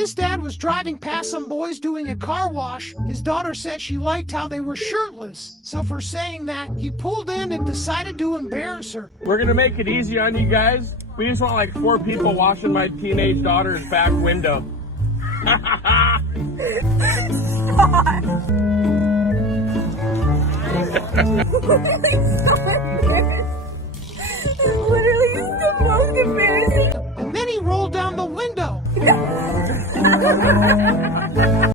this dad was driving past some boys doing a car wash, his daughter said she liked how they were shirtless. So for saying that, he pulled in and decided to embarrass her. We're gonna make it easy on you guys. We just want like 4 people washing my teenage daughter's back window. Literally the most embarrassing. And then he rolled down the window.